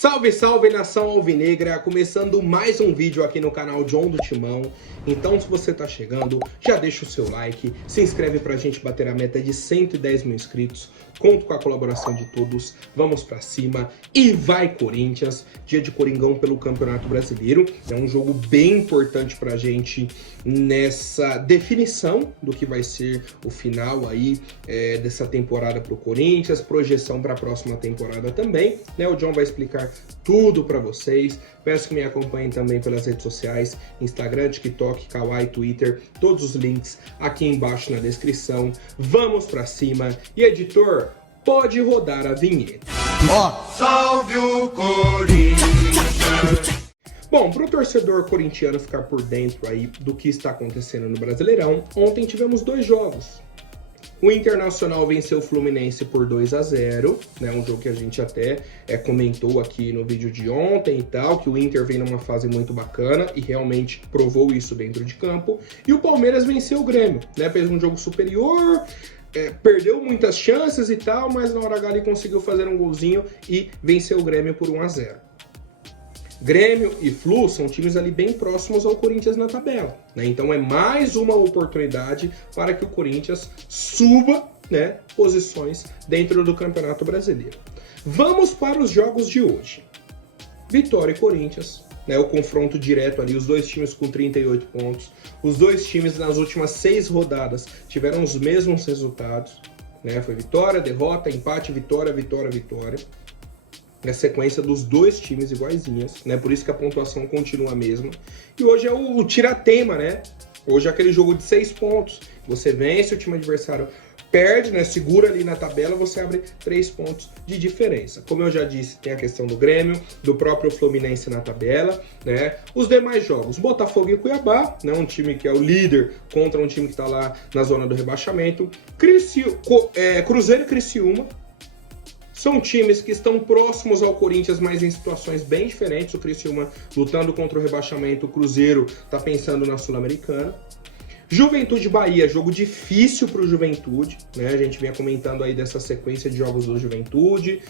Salve, salve, nação alvinegra! Começando mais um vídeo aqui no canal John do Timão. Então, se você tá chegando, já deixa o seu like, se inscreve pra gente bater a meta de 110 mil inscritos. Conto com a colaboração de todos, vamos pra cima e vai Corinthians! Dia de Coringão pelo Campeonato Brasileiro. É um jogo bem importante pra gente nessa definição do que vai ser o final aí dessa temporada pro Corinthians, projeção para a próxima temporada também, né? O John vai explicar tudo para vocês. Peço que me acompanhem também pelas redes sociais, Instagram, TikTok, Kawaii, Twitter, todos os links aqui embaixo na descrição. Vamos para cima e editor, pode rodar a vinheta. Salve o Corinthians! Bom, para o torcedor corintiano ficar por dentro aí do que está acontecendo no Brasileirão, ontem tivemos dois jogos. O Internacional venceu o Fluminense por 2-0, né? Um jogo que a gente até comentou aqui no vídeo de ontem e tal, que o Inter vem numa fase muito bacana e realmente provou isso dentro de campo. E o Palmeiras venceu o Grêmio, né? Fez um jogo superior, perdeu muitas chances e tal, mas na hora H ele conseguiu fazer um golzinho e venceu o Grêmio por 1-0. Grêmio e Flu são times ali bem próximos ao Corinthians na tabela, né? Então é mais uma oportunidade para que o Corinthians suba, né, posições dentro do Campeonato Brasileiro. Vamos para os jogos de hoje. Vitória e Corinthians, né, o confronto direto ali, os dois times com 38 pontos. Os dois times nas últimas 6 rodadas tiveram os mesmos resultados, né? Foi vitória, derrota, empate, vitória, vitória, vitória. Na sequência dos dois times iguaizinhas, né? Por isso que a pontuação continua a mesma. E hoje é o tira-teima, né? Hoje é aquele jogo de 6 pontos. Você vence, o time adversário perde, né? Segura ali na tabela, você abre 3 pontos de diferença. Como eu já disse, tem a questão do Grêmio, do próprio Fluminense na tabela, né? Os demais jogos, Botafogo e Cuiabá, né? Um time que é o líder contra um time que tá lá na zona do rebaixamento. Cruzeiro e Criciúma. São times que estão próximos ao Corinthians, mas em situações bem diferentes. O Criciúma lutando contra o rebaixamento, o Cruzeiro está pensando na Sul-Americana. Juventude Bahia, jogo difícil para o Juventude, né? A gente vinha comentando aí dessa sequência de jogos do Juventude,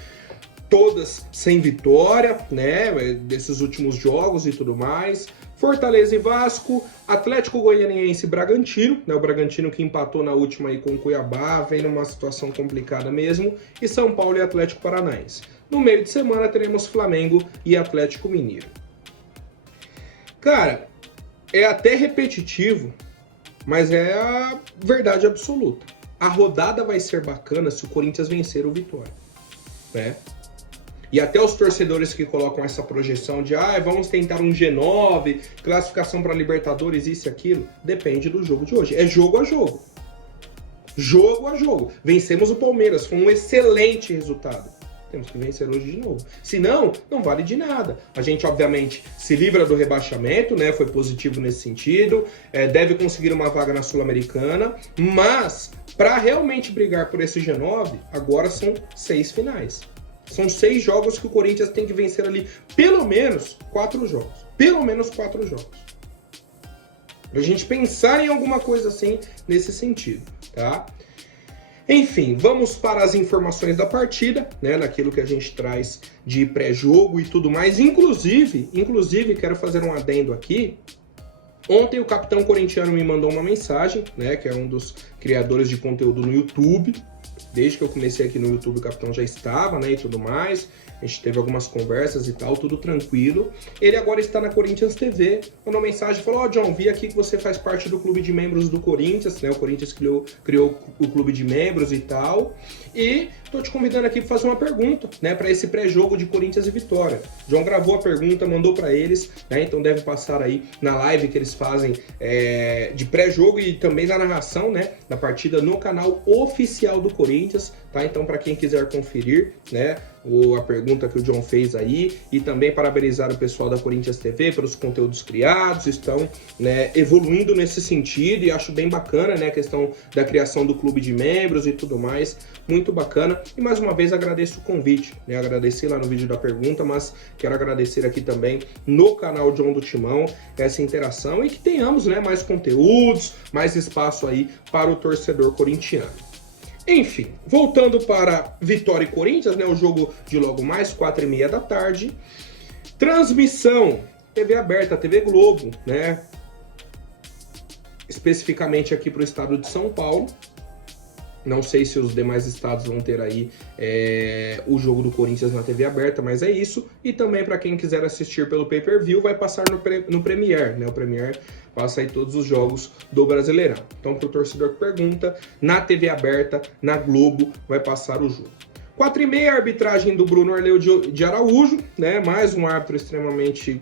todas sem vitória, né? Desses últimos jogos e tudo mais. Fortaleza e Vasco, Atlético Goianiense e Bragantino, né? O Bragantino que empatou na última aí com o Cuiabá, vem numa situação complicada mesmo, e São Paulo e Atlético Paranaense. No meio de semana teremos Flamengo e Atlético Mineiro. Cara, é até repetitivo, mas é a verdade absoluta. A rodada vai ser bacana se o Corinthians vencer o Vitória, né? E até os torcedores que colocam essa projeção de vamos tentar um G9, classificação para Libertadores, isso e aquilo, depende do jogo de hoje. É jogo a jogo. Jogo a jogo. Vencemos o Palmeiras, foi um excelente resultado. Temos que vencer hoje de novo. Senão, não vale de nada. A gente, obviamente, se livra do rebaixamento, né? Foi positivo nesse sentido. Deve conseguir uma vaga na Sul-Americana. Mas, para realmente brigar por esse G9, agora são 6 finais. São 6 jogos que o Corinthians tem que vencer ali, pelo menos 4 jogos. Pelo menos 4 jogos. Pra gente pensar em alguma coisa assim, nesse sentido, tá? Enfim, vamos para as informações da partida, né? Naquilo que a gente traz de pré-jogo e tudo mais. Inclusive, quero fazer um adendo aqui. Ontem o capitão corintiano me mandou uma mensagem, né? Que é um dos criadores de conteúdo no YouTube. Desde que eu comecei aqui no YouTube, o capitão já estava, né, e tudo mais. A gente teve algumas conversas e tal, tudo tranquilo. Ele agora está na Corinthians TV. Mandou mensagem, falou: John, vi aqui que você faz parte do clube de membros do Corinthians, né? O Corinthians criou o clube de membros e tal. E tô te convidando aqui para fazer uma pergunta, né, para esse pré-jogo de Corinthians e Vitória. John gravou a pergunta, mandou para eles, né? Então deve passar aí na live que eles fazem de pré-jogo e também na narração, né, da partida no canal oficial do Corinthians, tá? Então para quem quiser conferir, né, a pergunta que o John fez aí, e também parabenizar o pessoal da Corinthians TV pelos conteúdos criados, estão, né, evoluindo nesse sentido, e acho bem bacana, né, a questão da criação do clube de membros e tudo mais, muito bacana. E mais uma vez agradeço o convite, né, agradeci lá no vídeo da pergunta, mas quero agradecer aqui também no canal John do Timão essa interação, e que tenhamos, né, mais conteúdos, mais espaço aí para o torcedor corintiano. Enfim, voltando para Vitória e Corinthians, né? O jogo de logo mais, 4h30 da tarde. Transmissão, TV aberta, TV Globo, né? Especificamente aqui para o estado de São Paulo. Não sei se os demais estados vão ter aí o jogo do Corinthians na TV aberta, mas é isso. E também para quem quiser assistir pelo pay-per-view, vai passar no Premiere, né? O Premiere passa aí todos os jogos do Brasileirão. Então, para o torcedor que pergunta, na TV aberta, na Globo, vai passar o jogo. 4h30, a arbitragem do Bruno Arleu de Araújo, né? Mais um árbitro extremamente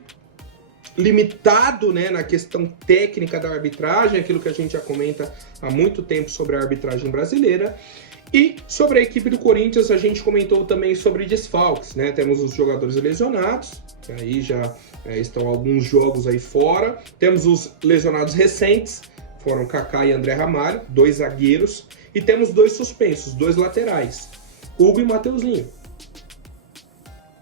limitado, né, na questão técnica da arbitragem, aquilo que a gente já comenta há muito tempo sobre a arbitragem brasileira. E sobre a equipe do Corinthians, a gente comentou também sobre desfalques, né? Temos os jogadores lesionados, aí já estão alguns jogos aí fora. Temos os lesionados recentes, foram Kaká e André Ramalho, 2 zagueiros. E temos 2 suspensos, 2 laterais, Hugo e Mateuzinho.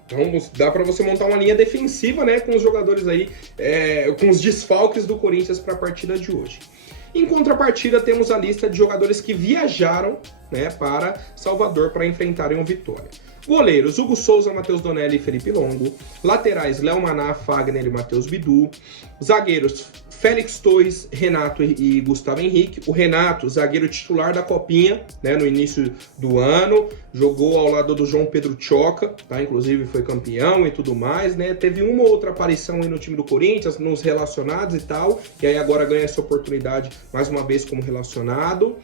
Então dá para você montar uma linha defensiva, né, com os jogadores aí, com os desfalques do Corinthians para a partida de hoje. Em contrapartida, temos a lista de jogadores que viajaram, né, para Salvador para enfrentarem o Vitória. Goleiros, Hugo Souza, Matheus Donelli e Felipe Longo. Laterais, Léo Maná, Fagner e Matheus Bidu. Zagueiros, Félix Torres, Renato e Gustavo Henrique. O Renato, zagueiro titular da Copinha, né, no início do ano, jogou ao lado do João Pedro Choca, tá? Inclusive foi campeão e tudo mais, né? Teve uma ou outra aparição aí no time do Corinthians, nos relacionados e tal, e aí agora ganha essa oportunidade mais uma vez como relacionado.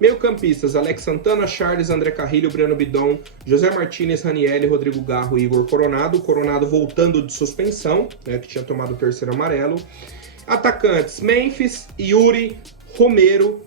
Meio-campistas, Alex Santana, Charles, André Carrilho, Breno Bidon, José Martínez, Ranieri, Rodrigo Garro e Igor Coronado. Coronado voltando de suspensão, né, que tinha tomado o 3º amarelo. Atacantes, Memphis, Yuri, Romero,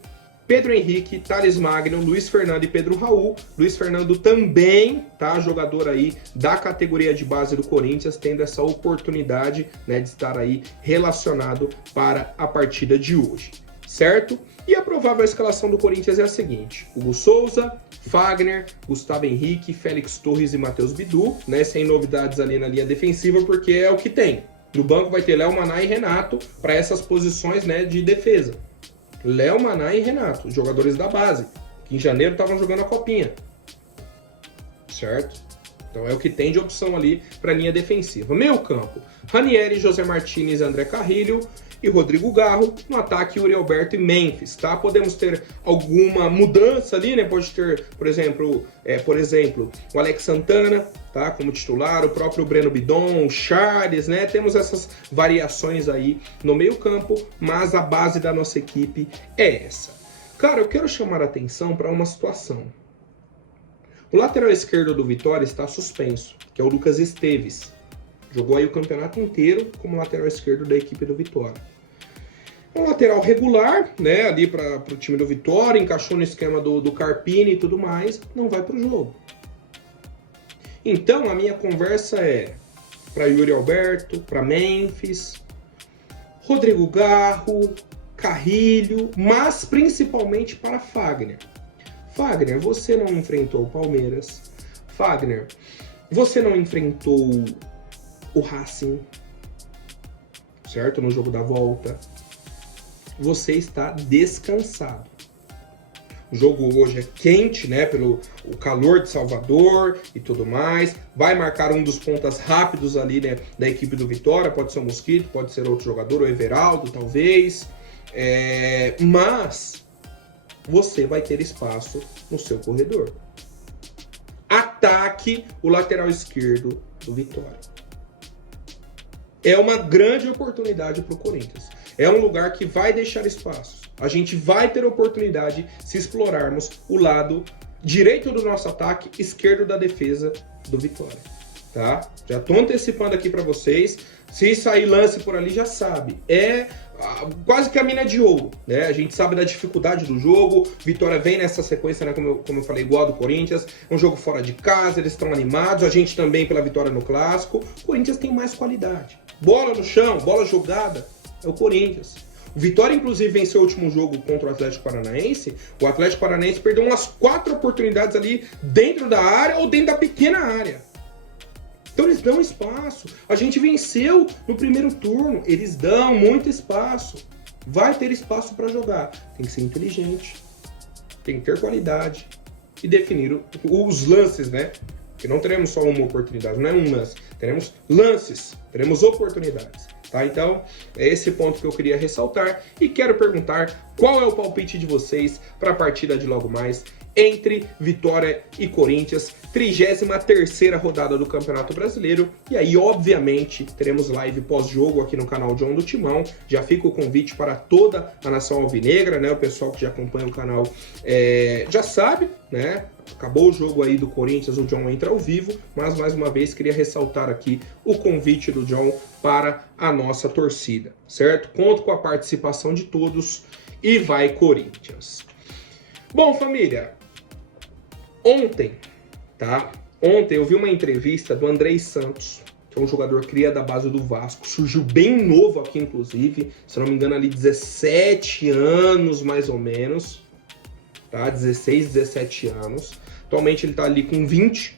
Pedro Henrique, Thales Magno, Luiz Fernando e Pedro Raul. Luiz Fernando também, tá, jogador aí da categoria de base do Corinthians, tendo essa oportunidade, né, de estar aí relacionado para a partida de hoje, certo? E a provável escalação do Corinthians é a seguinte: Hugo Souza, Fagner, Gustavo Henrique, Félix Torres e Matheus Bidu, né? Sem novidades ali na linha defensiva, porque é o que tem. No banco vai ter Léo Maná e Renato para essas posições, né, de defesa. Léo Maná e Renato, jogadores da base, que em janeiro estavam jogando a Copinha. Certo? Então é o que tem de opção ali para a linha defensiva. Meio campo, Ranieri, José Martínez, André Carrilho e Rodrigo Garro. No ataque, Yuri Alberto e Memphis, tá? Podemos ter alguma mudança ali, né? Pode ter, por exemplo, o Alex Santana, tá? Como titular, o próprio Breno Bidon, o Charles, né? Temos essas variações aí no meio campo, mas a base da nossa equipe é essa. Cara, eu quero chamar a atenção para uma situação. O lateral esquerdo do Vitória está suspenso, que é o Lucas Esteves. Jogou aí o campeonato inteiro como lateral esquerdo da equipe do Vitória. É um lateral regular, né, ali para o time do Vitória, encaixou no esquema do Carpini e tudo mais, não vai para o jogo. Então, a minha conversa é para Yuri Alberto, para Memphis, Rodrigo Garro, Carrilho, mas principalmente para Fagner. Fagner, você não enfrentou o Palmeiras. Fagner, você não enfrentou o Racing, certo? No jogo da volta. Você está descansado. O jogo hoje é quente, né? Pelo o calor de Salvador e tudo mais. Vai marcar um dos pontas rápidos ali, né, da equipe do Vitória. Pode ser o Mosquito, pode ser outro jogador, o Everaldo, talvez. Mas você vai ter espaço no seu corredor. Ataque o lateral esquerdo do Vitória. É uma grande oportunidade para o Corinthians. É um lugar que vai deixar espaço. A gente vai ter oportunidade se explorarmos o lado direito do nosso ataque, esquerdo da defesa do Vitória. Tá? Já estou antecipando aqui para vocês. Se sair lance por ali, já sabe. É quase que a mina de ouro, né? A gente sabe da dificuldade do jogo. Vitória vem nessa sequência, né? Como eu falei, igual do Corinthians. É um jogo fora de casa, eles estão animados. A gente também pela vitória no Clássico. O Corinthians tem mais qualidade. Bola no chão, bola jogada, é o Corinthians. O Vitória, inclusive, venceu o último jogo contra o Atlético Paranaense. O Atlético Paranaense perdeu umas 4 oportunidades ali dentro da área ou dentro da pequena área. Então eles dão espaço. A gente venceu no primeiro turno. Eles dão muito espaço. Vai ter espaço para jogar. Tem que ser inteligente. Tem que ter qualidade. e definir os lances, né? Porque não teremos só uma oportunidade, não é um lance. Teremos lances, teremos oportunidades. Tá? Então, é esse ponto que eu queria ressaltar e quero perguntar qual é o palpite de vocês para a partida de logo mais entre Vitória e Corinthians, 33ª rodada do Campeonato Brasileiro. E aí, obviamente, teremos live pós-jogo aqui no canal John do Timão. Já fica o convite para toda a nação alvinegra, né? O pessoal que já acompanha o canal já sabe, né? Acabou o jogo aí do Corinthians, o John entra ao vivo, mas mais uma vez queria ressaltar aqui o convite do John para a nossa torcida, certo? Conto com a participação de todos e vai Corinthians. Bom, família, ontem eu vi uma entrevista do Andrei Santos, que é um jogador cria da base do Vasco, surgiu bem novo aqui, inclusive, se não me engano ali 17 anos mais ou menos, tá? 16, 17 anos. Atualmente ele tá ali com 20,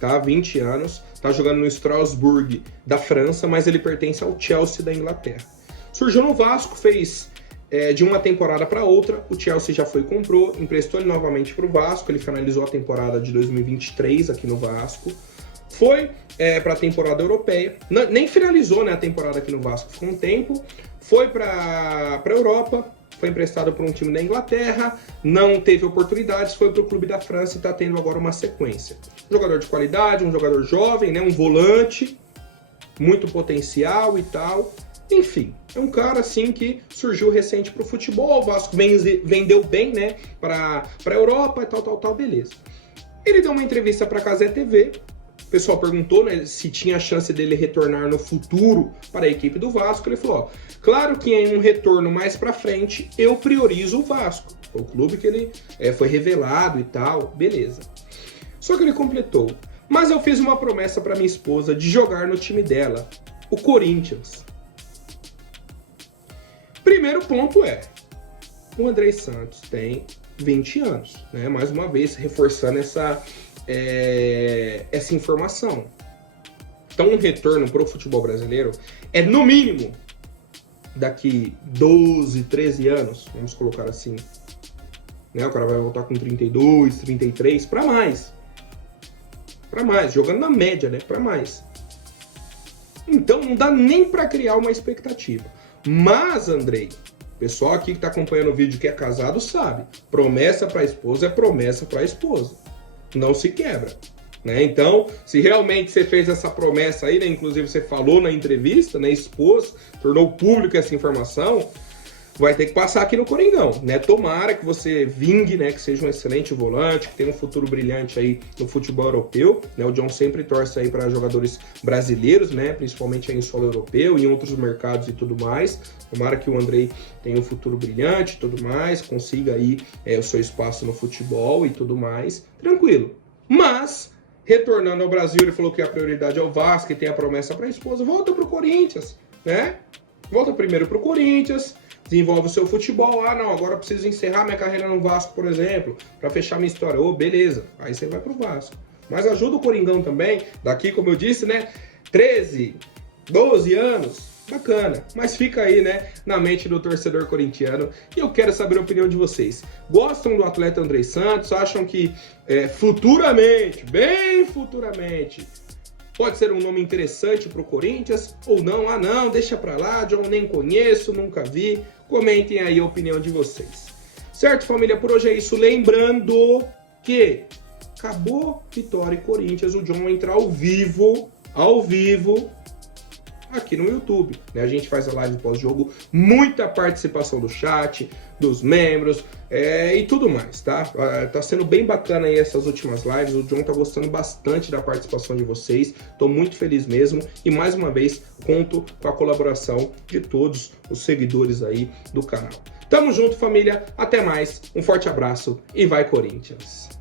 tá? 20 anos, tá jogando no Strasbourg da França, mas ele pertence ao Chelsea da Inglaterra. Surgiu no Vasco, fez de uma temporada para outra, o Chelsea já foi e comprou, emprestou ele novamente para o Vasco, ele finalizou a temporada de 2023 aqui no Vasco, foi para a temporada europeia, nem finalizou, né, a temporada aqui no Vasco, ficou um tempo, foi para a Europa, foi emprestado para um time da Inglaterra, não teve oportunidades, foi para o clube da França e está tendo agora uma sequência. Um jogador de qualidade, um jogador jovem, né, um volante, muito potencial e tal. Enfim, é um cara assim que surgiu recente para o futebol, o Vasco vendeu bem, né, para a Europa e tal, beleza. Ele deu uma entrevista para a Cazé TV, o pessoal perguntou, né, se tinha chance dele retornar no futuro para a equipe do Vasco, ele falou, ó, claro que em um retorno mais para frente eu priorizo o Vasco, foi o clube que ele foi revelado e tal, beleza. Só que ele completou, mas eu fiz uma promessa para minha esposa de jogar no time dela, o Corinthians. Primeiro ponto o Andrei Santos tem 20 anos, né? Mais uma vez, reforçando essa informação. Então, um retorno para o futebol brasileiro é, no mínimo, daqui 12, 13 anos, vamos colocar assim. Né? O cara vai voltar com 32, 33, para mais. Para mais, jogando na média, né? Para mais. Então, não dá nem para criar uma expectativa. Mas, Andrei, o pessoal aqui que está acompanhando o vídeo que é casado sabe, promessa para a esposa é promessa para a esposa. Não se quebra, né? Então, se realmente você fez essa promessa aí, né? Inclusive você falou na entrevista, né? Expôs, tornou público essa informação, vai ter que passar aqui no Coringão, né? Tomara que você vingue, né? Que seja um excelente volante, que tenha um futuro brilhante aí no futebol europeu, né? O John sempre torce aí para jogadores brasileiros, né? Principalmente aí em solo europeu, em outros mercados e tudo mais. Tomara que o Andrei tenha um futuro brilhante e tudo mais, consiga aí o seu espaço no futebol e tudo mais. Tranquilo. Mas, retornando ao Brasil, ele falou que a prioridade é o Vasco e tem a promessa para a esposa. Volta pro Corinthians, né? Volta primeiro pro Corinthians, desenvolve o seu futebol. Ah, não, agora eu preciso encerrar minha carreira no Vasco, por exemplo, para fechar minha história. Ô, beleza, aí você vai pro Vasco. Mas ajuda o Coringão também, daqui, como eu disse, né, 13, 12 anos, bacana. Mas fica aí, né, na mente do torcedor corintiano. E eu quero saber a opinião de vocês. Gostam do atleta Andrei Santos? Acham que futuramente, bem futuramente, pode ser um nome interessante para o Corinthians ou não? Ah, não, deixa para lá, John, nem conheço, nunca vi. Comentem aí a opinião de vocês. Certo, família? Por hoje é isso. Lembrando que acabou Vitória e Corinthians, o John entra ao vivo, aqui no YouTube, né? A gente faz a live pós-jogo, muita participação do chat, dos membros e tudo mais, tá? Tá sendo bem bacana aí essas últimas lives, o John tá gostando bastante da participação de vocês, tô muito feliz mesmo e mais uma vez conto com a colaboração de todos os seguidores aí do canal. Tamo junto, família, até mais, um forte abraço e vai Corinthians!